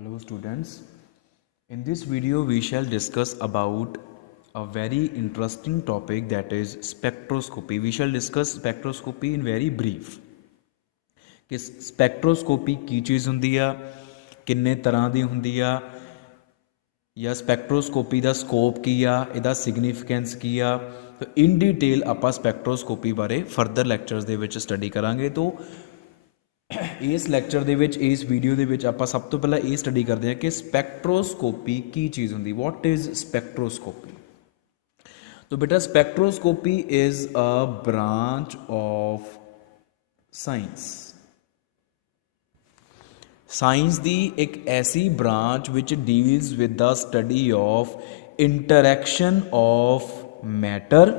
Hello students, in this video we shall discuss about a very interesting topic, that is spectroscopy. We shall discuss spectroscopy in very brief. कि स्पैक्ट्रोस्कोपी की चीज़ ਹੁੰਦੀ ਆ, ਕਿੰਨੇ ਤਰ੍ਹਾਂ ਦੀ ਹੁੰਦੀ ਆ, ਜਾਂ ਸਪੈਕਟ੍ਰੋਸਕੋਪੀ ਦਾ ਸਕੋਪ ਕੀ ਆ, ਇਹਦਾ ਸਿਗਨੀਫੀਕੈਂਸ ਕੀ ਆ। ਤਾਂ ਇਨ ਡਿਟੇਲ ਆਪਾਂ ਸਪੈਕਟ੍ਰੋਸਕੋਪੀ ਬਾਰੇ ਫਰਦਰ ਲੈਕਚਰਸ ਦੇ ਵਿੱਚ ਸਟੱਡੀ ਕਰਾਂਗੇ। तो इस लैक्चर दे विच, इस वीडियो दे विच आपां सब तो पहला ये स्टडी करते हैं कि स्पैक्ट्रोस्कोपी की चीज़ होंदी, वॉट इज़ स्पैक्ट्रोस्कोपी। तो बेटा spectroscopy is a branch of science. Science दी एक ऐसी branch which deals with the study of interaction of matter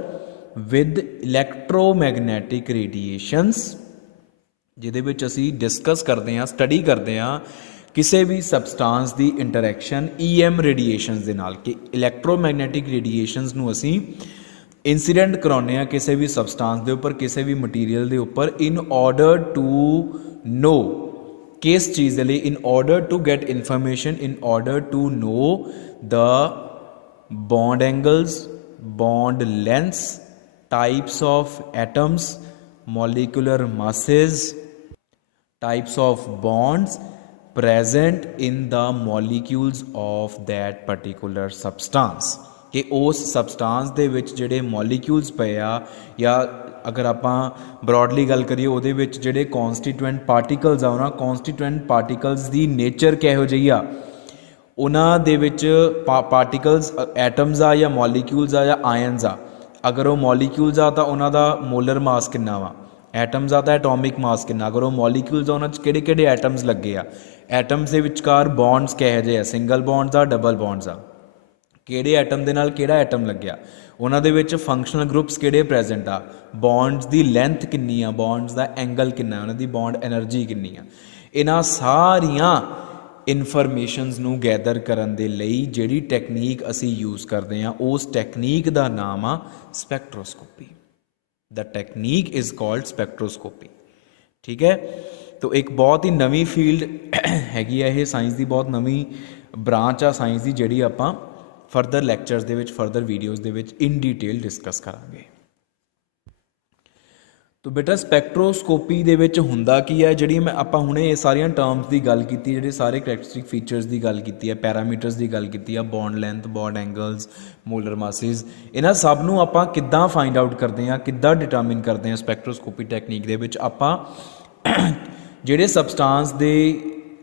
with electromagnetic radiations, ਜਿਹਦੇ ਵਿੱਚ ਅਸੀਂ ਡਿਸਕਸ ਕਰਦੇ ਹਾਂ, ਸਟੱਡੀ ਕਰਦੇ ਹਾਂ ਕਿਸੇ ਵੀ ਸਬਸਟੈਂਸ ਦੀ ਇੰਟਰੈਕਸ਼ਨ EM ਰੇਡੀਏਸ਼ਨਸ ਦੇ ਨਾਲ, ਕਿ ਇਲੈਕਟ੍ਰੋਮੈਗਨੈਟਿਕ ਰੇਡੀਏਸ਼ਨਸ ਨੂੰ ਅਸੀਂ ਇੰਸੀਡੈਂਟ ਕਰਾਉਂਦੇ ਹਾਂ ਕਿਸੇ ਵੀ ਸਬਸਟੈਂਸ ਦੇ ਉੱਪਰ, ਕਿਸੇ ਵੀ ਮਟੀਰੀਅਲ ਦੇ ਉੱਪਰ, ਇਨ ਆਰਡਰ ਟੂ ਨੋ ਕਿਸ ਚੀਜ਼ ਦੇ ਲਈ, in order to get information, in order to know the bond angles, bond lengths, types of atoms, molecular masses, types of bonds present in the molecules of that particular substance, कि उस substance ਦੇ ਵਿੱਚ ਜਿਹੜੇ molecules ਪਏ ਆ, ਜਾਂ अगर ਆਪਾਂ broadly ਗੱਲ ਕਰੀਏ ਉਹਦੇ ਵਿੱਚ ਜਿਹੜੇ constituent particles ਆ, ਉਹਨਾਂ constituent particles ਦੀ nature ਕਿਹੋ ਜਿਹੀ ਆ, ਉਹਨਾਂ ਦੇ ਵਿੱਚ particles atoms ਆ ਜਾਂ molecules ਆ ਜਾਂ ions ਆ। अगर वो मॉलीक्यूल्स आ तो उन्होंने मोलर मास कितना वा, एटम्स आ तो एटॉमिक मास कितना, अगर वो मॉलीक्यूल्स आ उन्होंने किहड़े किहड़े एटम्स लगे आ, एटम्स के विचकार बॉन्ड्स किहो जिहे आ, सिंगल बॉन्ड्स आ, डबल बॉन्ड्स आ, किहड़े एटम दे नाल किहड़ा एटम लग्या, उन्हां दे विच फंक्शनल ग्रुप्स किहड़े प्रेजेंट आ, बॉन्ड्स की लेंथ किन्नी आ, बॉन्ड्स का एंगल किन्ना, उन्हां दी बॉन्ड एनर्जी किन्नी आ। इन्हां सारियां इनफॉर्मेशनस नूं गैदर करन दे लई जिहड़ी टैक्नीक असी यूज़ करते हैं, उस टैक्नीक का नाम आ spectroscopy. The technique is called spectroscopy. ठीक है, तो एक बहुत ही नवी फील्ड हैगी है, ये साइंस की बहुत नवी ब्रांच आ साइंस की, जिहड़ी आपां फरदर लैक्चरस दे विच, फरदर वीडियोज़ दे विच इन डिटेल डिस्कस करांगे। तो बेटा स्पैक्ट्रोस्कोपी दे विच हुंदा की है, जिहड़ी मैं आपां हुणे ये सारियां टर्म्स की गल कीती, जिहड़े सारे करैक्टरिस्टिक फीचर्स की गल कीती है, पैरामीटर्स की गल कीती है, bond length, bond angles, molar masses, इन्हां सब नूं आपां किद्दां फाइंड आउट करते हैं, किद्दां डिटरमिन करते हैं स्पैक्ट्रोस्कोपी टैक्नीक दे विच। आपां जिहड़े सबसटांस दे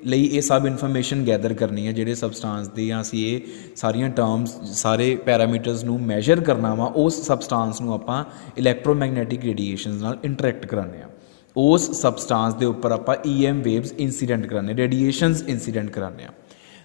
ਲਈ ਇਹ ਸਭ ਇਨਫੋਰਮੇਸ਼ਨ ਗੈਦਰ ਕਰਨੀ ਹੈ, ਜਿਹੜੇ ਸਬਸਟੈਂਸ ਦੀਆਂ ਅਸੀਂ ਇਹ ਸਾਰੀਆਂ ਟਰਮਸ, ਸਾਰੇ ਪੈਰਾਮੀਟਰਸ ਨੂੰ ਮੈਜ਼ਰ ਕਰਨਾ ਵਾ, ਉਸ ਸਬਸਟੈਂਸ ਨੂੰ ਆਪਾਂ ਇਲੈਕਟ੍ਰੋਮੈਗਨੈਟਿਕ ਰੇਡੀਏਸ਼ਨਸ ਨਾਲ ਇੰਟਰੈਕਟ ਕਰਾਉਂਦੇ ਹਾਂ, ਉਸ ਸਬਸਟੈਂਸ ਦੇ ਉੱਪਰ ਆਪਾਂ EM ਵੇਵਸ ਇੰਸੀਡੈਂਟ ਕਰਾਉਂਦੇ, ਰੇਡੀਏਸ਼ਨਸ ਇੰਸੀਡੈਂਟ ਕਰਾਉਂਦੇ ਹਾਂ।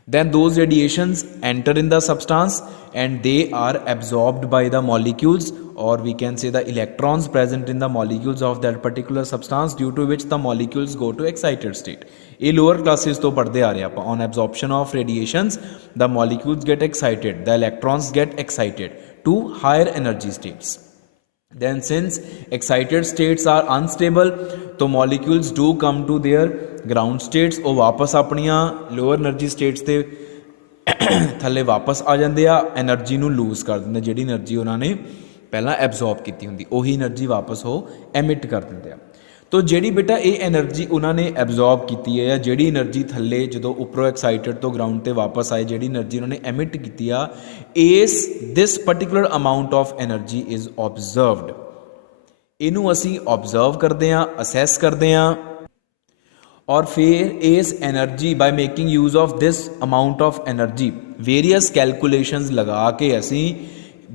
Then those radiations enter in the substance and they are absorbed by the molecules, or we can say the electrons present in the molecules of that particular substance, due to which the molecules go to excited state. ये lower classes तो पढ़ते आ रहे हैं। On absorption of radiations, the molecules get excited, the electrons get excited to higher energy states. Then since excited states are unstable, तो molecules do come to their ground states, वो वापस अपनिया lower energy states ते थले वापस आ जाते हैं, energy नूं loose कर देंगे, जिहड़ी एनर्जी उन्होंने पहला एब्जॉर्ब की होंगी, उही एनर्जी वापस वो एमिट कर देंगे हैं। तो जिहड़ी बेटा ये एनर्जी उन्होंने एब्जॉर्ब की है, या जिहड़ी एनर्जी थले जो उपरों एक्साइटेड तो ग्राउंड ते वापस आए, जिहड़ी एनर्जी उन्होंने एमिट की आ, इस this particular amount of energy is observed. इनू असी ऑब्जर्व करते हैं, असैस करते हैं, और फिर इस energy by making use of this amount of energy various calculations लगा के असी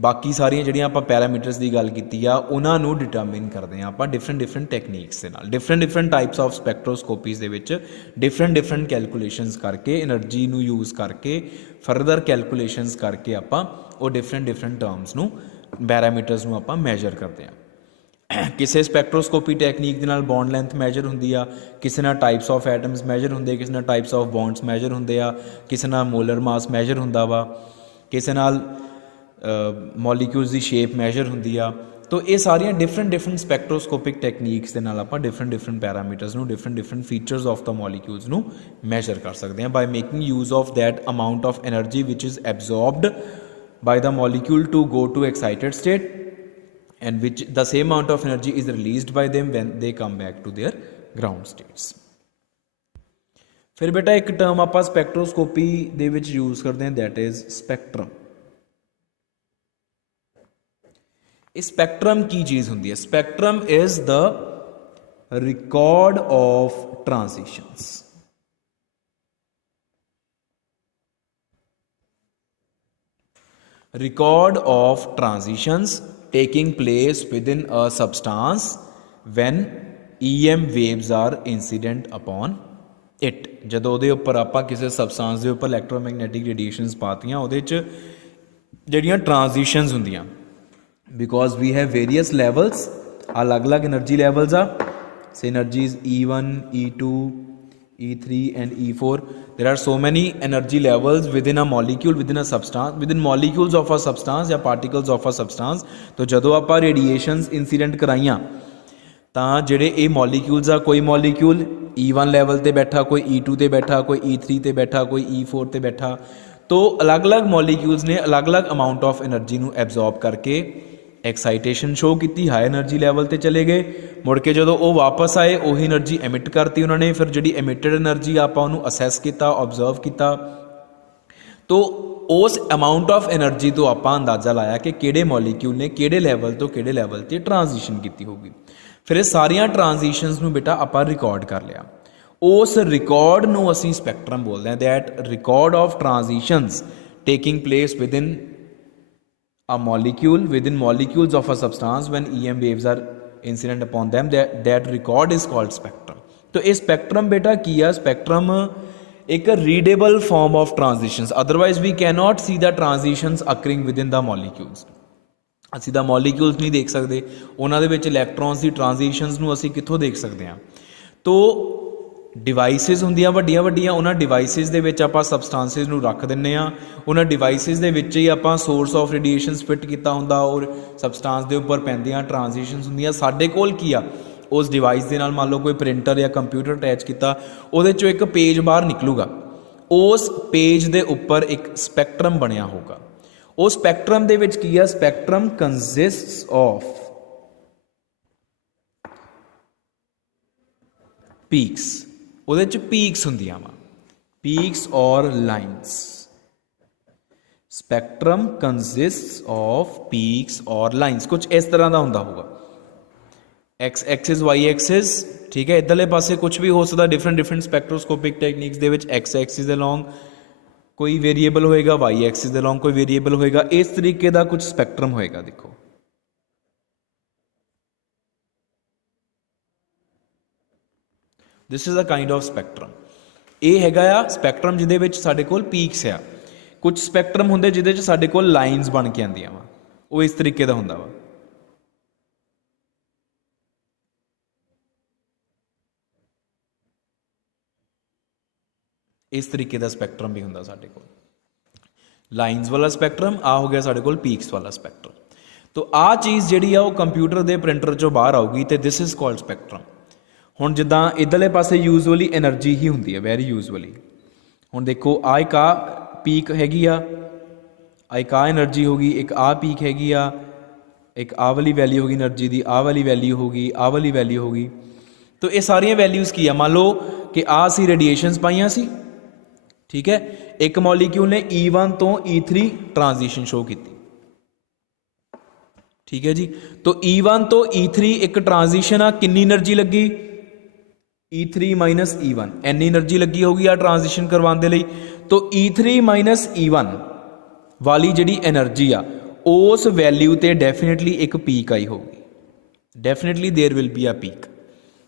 बाकी सारिया जिहड़ियां आपां पैरामीटर्स की गल कीती आ, उन्हां नूं डिटरमिन करते हैं आपां डिफरेंट डिफरेंट टैक्नीक्स दे नाल, different different types of spectroscopies दे विच डिफरेंट डिफरेंट कैलकुलेशनस करके, एनर्जी नूं यूज़ करके, फरदर कैलकुलेशनस करके आपां वो डिफरेंट डिफरेंट टर्म्स नूं, पैरामीटर्स नूं आपां मैजर करते हैं। किसी स्पैक्ट्रोस्कोपी टैक्नीक दे नाल बॉन्ड लेंथ मैजर होंदी आ, किसी नाल टाइप्स ऑफ एटम्स मैजर होंदे, किसी नाल टाइप्स ऑफ बॉन्ड्स मैजर होंदे आ, किसी नाल मोलर मास मैजर होंदा वा, किसी नाल मॉलीक्यूल्स की शेप मैजर होंदी आ, तो ये सारिया डिफरेंट स्पैक्ट्रोस्कोपिक टैक्नीक्स के नाल आपां डिफरेंट पैरामीटर्स नूं different features of the molecules नूं मैजर कर सकते हैं by making use of that amount of energy which is absorbed by the molecule to go to excited state and which the same amount of energy is released by them when they come back to their ground states. फिर बेटा एक term आप स्पैक्ट्रोस्कोपी दे विच use करते हैं that is spectrum. Spectrum की चीज होंगी है? Spectrum is the record of transitions. Record of transitions taking place within a substance when EM waves are incident upon it। ਜਦੋਂ ਉਹਦੇ ਉੱਪਰ ਆਪਾਂ ਕਿਸੇ ਸਬਸਟੈਂਸ ਦੇ ਉੱਪਰ ਇਲੈਕਟ੍ਰੋਮੈਗਨੈਟਿਕ ਰੇਡੀਏਸ਼ਨਸ ਪਾਤੀਆਂ ਉਹਦੇ 'ਚ ਜਿਹੜੀਆਂ ਟ੍ਰਾਂਜੀਸ਼ਨਸ ਹੁੰਦੀਆਂ because we have various levels ਅਲੱਗ-ਅਲੱਗ એનર્ਜੀ ਲੈਵਲਸ ਆ ਸੇ એનર્जीज E1 E2 E3 and E4 there are so many energy levels within a molecule within a substance within molecules of a substance या particles of a substance। तो जदों आप radiations incident कराइयां ਤਾਂ ਜਿਹੜੇ ਇਹ molecules ਆ कोई molecule E1 level ਤੇ बैठा कोई E2 ਤੇ बैठा कोई E3 ਤੇ बैठा कोई E4 ਤੇ बैठा तो अलग-अलग molecules ने अलग-अलग amount of energy ਨੂੰ absorb करके एक्साइटेशन शो की हाई एनर्जी लैवल पर चले गए मुड़ के जो वो वापस आए उही एनर्जी एमिट करती उन्होंने फिर जी एमिटेड एनर्जी आप असैस किया ऑबजर्व किया तो उस अमाउंट ऑफ एनर्जी तो आप अंदाज़ा लाया कि किहड़े मॉलीक्यूल ने किहड़े लैवल तो किहड़े लैवल पर ट्रांजिशन की होगी। फिर सारिया ट्रांजिशनस नूं बेटा आप रिकॉर्ड कर लिया उस रिकॉर्ड नूं असीं स्पैक्ट्रम बोलते हैं that record of transitions taking place within a molecule within molecules of a substance when EM waves are incident upon them that record is called spectrum। तो ये spectrum बेटा की है? spectrum एक readable form of transitions otherwise we cannot see the transitions occurring within the molecules। ਅਸੀਂ ਤਾਂ molecules नहीं देख सकते उन्हां दे विच electrons ਦੀ transitions ਨੂੰ ਅਸੀਂ ਕਿੱਥੋਂ देख सकते हैं। तो डिवाइसिस ਹੁੰਦੀਆਂ ਵੱਡੀਆਂ ਵੱਡੀਆਂ ਉਹਨਾਂ ਡਿਵਾਈਸਿਸ ਦੇ ਵਿੱਚ ਆਪਾਂ ਸਬਸਟੈਂਸਿਸ ਨੂੰ ਰੱਖ ਦਿੰਨੇ ਆ ਉਹਨਾਂ ਡਿਵਾਈਸਿਸ ਦੇ ਵਿੱਚ ਹੀ ਆਪਾਂ ਸੋਰਸ ਆਫ ਰੇਡੀਏਸ਼ਨਸ ਫਿੱਟ ਕੀਤਾ ਹੁੰਦਾ ਔਰ ਸਬਸਟੈਂਸ ਦੇ ਉੱਪਰ ਪੈਂਦੀਆਂ ਟ੍ਰਾਂਜੀਸ਼ਨਸ ਹੁੰਦੀਆਂ ਸਾਡੇ ਕੋਲ ਕੀ ਆ ਉਸ ਡਿਵਾਈਸ ਦੇ ਨਾਲ ਮੰਨ ਲਓ ਕੋਈ ਪ੍ਰਿੰਟਰ ਜਾਂ ਕੰਪਿਊਟਰ ਅਟੈਚ ਕੀਤਾ ਉਹਦੇ ਚੋਂ ਇੱਕ ਪੇਜ ਬਾਹਰ ਨਿਕਲੂਗਾ ਉਸ ਪੇਜ ਦੇ ਉੱਪਰ ਇੱਕ ਸਪੈਕਟਰਮ ਬਣਿਆ ਹੋਊਗਾ ਉਹ ਸਪੈਕਟਰਮ ਦੇ ਵਿੱਚ ਕੀ ਆ ਸਪੈਕਟਰਮ ਕੰਸਿਸਟਸ ਆਫ ਪੀਕਸ ਉਹਦੇ 'ਚ ਪੀਕਸ ਹੁੰਦੀਆਂ ਵਾ ਪੀਕਸ ਔਰ lines spectrum consists of peaks और लाइन्स कुछ इस तरह का होंदा होगा एक्स एक्सिस वाई एक्सिस ठीक है इधरले पासे कुछ भी हो सकता डिफरेंट स्पैक्ट्रोस्कोपिक टैक्नीक्स दे विच एक्स एक्सिस दे लॉन्ग कोई वेरीएबल होएगा वाई एक्सिस दे लॉन्ग कोई वेरीएबल होएगा इस तरीके का कुछ स्पैक्ट्रम होएगा। देखो this is a kind of spectrum ये हैगा आ स्पैक्ट्रम जिहदे विच साडे कोल पीक्स आ कुछ स्पैक्ट्रम होंदे जिहदे च साडे कोल लाइन्स बन के आंदियां वा वो इस तरीके का हुंदा वा इस तरीके का स्पैक्ट्रम भी हुंदा साडे कोल लाइन्स वाला स्पैक्ट्रम आ हो गया साडे कोल पीक्स वाला स्पैक्ट्रम। तो आ चीज़ जिहड़ी आ वो कंप्यूटर के प्रिंटर चों बाहर आऊगी तो दिस इज कॉल्ड स्पैक्ट्रम। हुण जिद्दां इधरले पासे यूजअली एनर्जी ही हुंदी है वैरी यूजअली हुण देखो आ एक आ पीक हैगी आ एक आ एनर्जी होगी एक आ पीक हैगी आ एक आ वाली वैल्यू होगी एनर्जी की आ वाली वैल्यू होगी आ वाली वैल्यू होगी। तो ये सारिया वैल्यूज़ की मान लो कि आ सी रेडिएशनस पाइया सी ठीक है एक मॉलीक्यूल ने E1 तो E3 ट्रांजिशन शो की ठीक है जी। तो E1 तो E3 एक ट्रांजिशन आ कितनी एनर्जी लगी E3 minus E1 any energy लगी होगी आ ट्रांजिशन करवाने के लिए। तो E3 माइनस E1 वाली जिहड़ी एनर्जी आ उस वैल्यू ते डेफिनेटली एक पीक आई होगी definitely there will be a peak.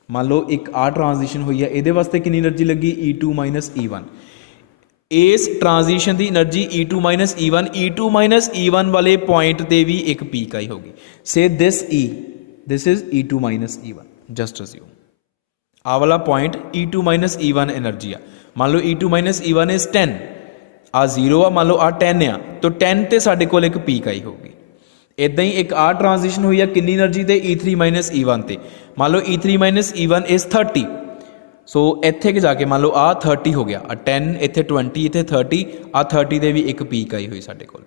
मान लो एक आ ट्रांजिशन हुई है ये वास्ते कितनी एनर्जी लगी E2 माइनस E1 इस ट्रांजिशन की एनर्जी E2 माइनस E1 वाले पॉइंट ते भी एक पीक आई होगी से this is E2 minus E1 just assume आ वाला point E2 minus E1 energy आ मान लो E2 माइनस E1 इज 10 आ 0 आ मान लो आ 10 आ तो 10 ते साडे कोल एक पीक आई होगी इदां ही एक आ ट्रांजिशन हुई है कितनी एनर्जी ते E3 माइनस E1 ते, मान लो E3 माइनस E1 इज 30, सो इत्थे जाके मान लो आ 30 हो गया, 10 इत्थे 20 इत्थे 30, आ 30 दे भी एक पीक आई हुई साडे कोल,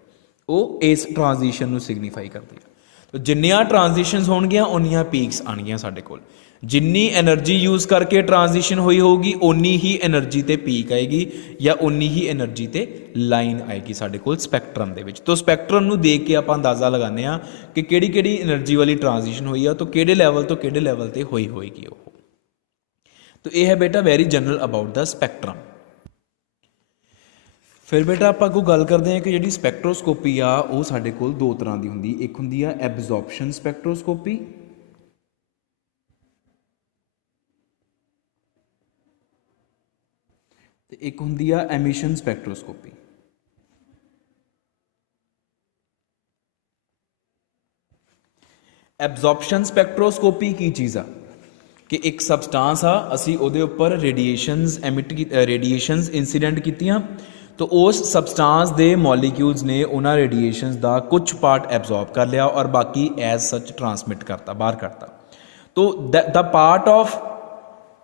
ਉਹ इस ट्रांजिशन ਨੂੰ सिग्नीफाई करती है। तो जिन्नियां ट्रांजिशनस होणगियां उन्नियां पीक्स आणगियां साडे कोल, जिन्नी एनर्जी यूज़ करके ट्रांजिशन हुई होगी उन्नी ही एनर्जी ते पीक आएगी या उन्नी ही एनर्जी ते लाइन आएगी साडे कोल स्पैक्ट्रम दे विच। तो स्पैक्ट्रम नूं देख के आपां अंदाज़ा लगाने आ कि किहड़ी किहड़ी एनर्जी वाली ट्रांजिशन हुई है, तो किहड़े लैवल तो किहड़े लैवल ते होई होएगी वो। तो यह है बेटा very general about the spectrum. फिर बेटा आप अगों गल करते हैं कि जी स्पैक्ट्रोस्कोपी आ वो साडे कोल दो तरह की होंगी, एक होंगी आ एब्जॉर्प्शन स्पैक्ट्रोस्कोपी ते एक होंगी आ एमिशन स्पैक्ट्रोस्कोपी। एब्जॉर्प्शन स्पैक्ट्रोस्कोपी की चीज़ आ कि एक सबसटांस आ, असी उहदे उपर रेडिएशनस एमिट रेडिएशनस इंसीडेंट कीतियां, तो उस सबसटांस दे मॉलीक्यूल्स ने उन्हां रेडिएशनस का कुछ पार्ट एब्जॉर्ब कर लिया और बाकी एज सच ट्रांसमिट करता, बाहर करता। तो the part of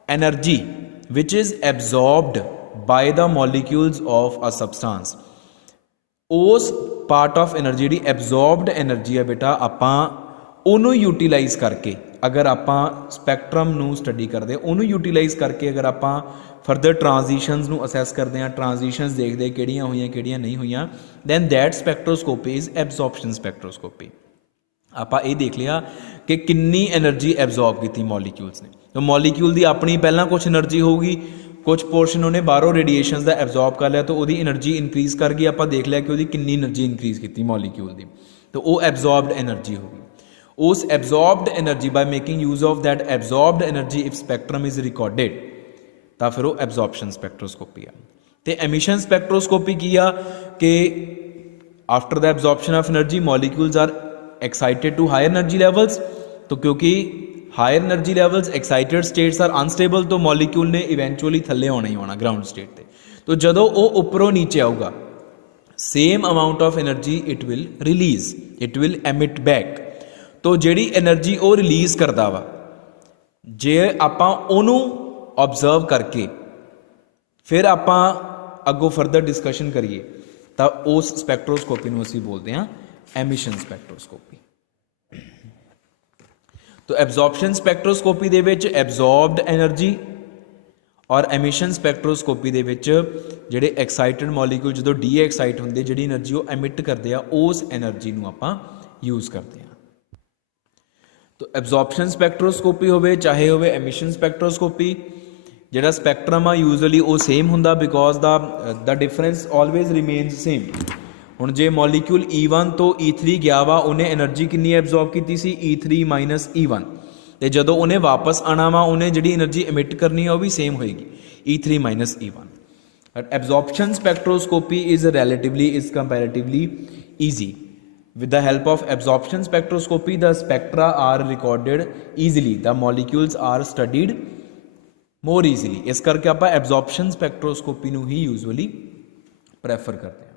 energy which is absorbed by the molecules of a substance, उस पार्ट ऑफ एनर्जी जी एब्जॉर्ब्ड एनर्जी है बेटा आपां उन्होंने यूटिलाइज करके, अगर आपां स्पैक्ट्रम नूं स्टडी करते उन्होंने यूटिलाइज करके अगर आपां फरदर ट्रांजिशनस नूं असैस करते हैं, ट्रांजिशनस देखते किहड़ियां हुईयां किहड़ियां नहीं हुईयां, दैन दैट स्पैक्ट्रोस्कोपी इज़ एब्जॉर्प्शन स्पैक्ट्रोस्कोपी। आपां ये देख लिया कि कितनी एनर्जी एब्जॉर्ब की मॉलीक्यूल्स ने, तो मॉलीक्यूल की अपनी पहला कुछ एनर्जी होगी, कुछ पोर्शन उन्हें बाहरों रेडिएशन का एब्जॉर्ब कर लिया, तो वो एनर्जी इनक्रीज़ कर गई, आपां देख लिया कि वो कितनी एनर्जी इनक्रीज़ की मॉलीक्यूल की, तो वो एब्जॉर्ब्ड एनर्जी होगी। उस absorbed energy by making use of that absorbed energy if spectrum is recorded, तो फिर वो एब्जॉर्प्शन स्पैक्ट्रोस्कोपी आ। तो एमिशन स्पैक्ट्रोस्कोपी की आ कि after the absorption of energy molecules are excited to higher energy levels, तो क्योंकि higher energy levels excited states are unstable, तो मॉलीक्यूल ने इवेंचुअली थले आना ही आना ग्राउंड स्टेट ते, तो जदों वो उपरों नीचे आऊगा same amount of energy it will release, it will emit back. तो जिहड़ी एनर्जी वो रिलीज़ करता वा, जे आपां ओनूं ऑब्जर्व करके फिर आपां अगों फरदर डिस्कशन करिए, तो उस स्पैक्ट्रोस्कोपी नूं असीं बोलते हैं एमिशन स्पैक्ट्रोस्कोपी। तो एब्जॉर्प्शन स्पैक्ट्रोस्कोपी दे विच एब्जॉर्ब्ड एनर्जी और एमिशन स्पैक्ट्रोस्कोपी दे विच जिहड़े एक्साइटेड मॉलीक्यूल जदों डी एक्साइट हुंदे, जिहड़ी एनर्जी वो एमिट करते हैं उस एनर्जी नूं आपां यूज़ करते हैं। तो एब्जॉर्प्शन स्पैक्ट्रोस्कोपी होवे चाहे होवे एमिशन स्पैक्ट्रोस्कोपी, जिहड़ा स्पैक्ट्रम आ यूजली वो सेम हुंदा because the difference always remains same. हुण जे मॉलीक्यूल E1 तो E3 गया वा, उन्हें एनर्जी कितनी एब्जॉर्ब की सी E3 माइनस E1, तो जदों उन्हें वापस आना वा उन्हें जिहड़ी एनर्जी एमिट करनी है वो भी सेम होएगी E3 minus E1। But absorption spectroscopy is comparatively easy. With the help of absorption spectroscopy, the spectra are recorded easily. The molecules are studied more easily. इस करके आप absorption spectroscopy नूं ही usually prefer करते हैं।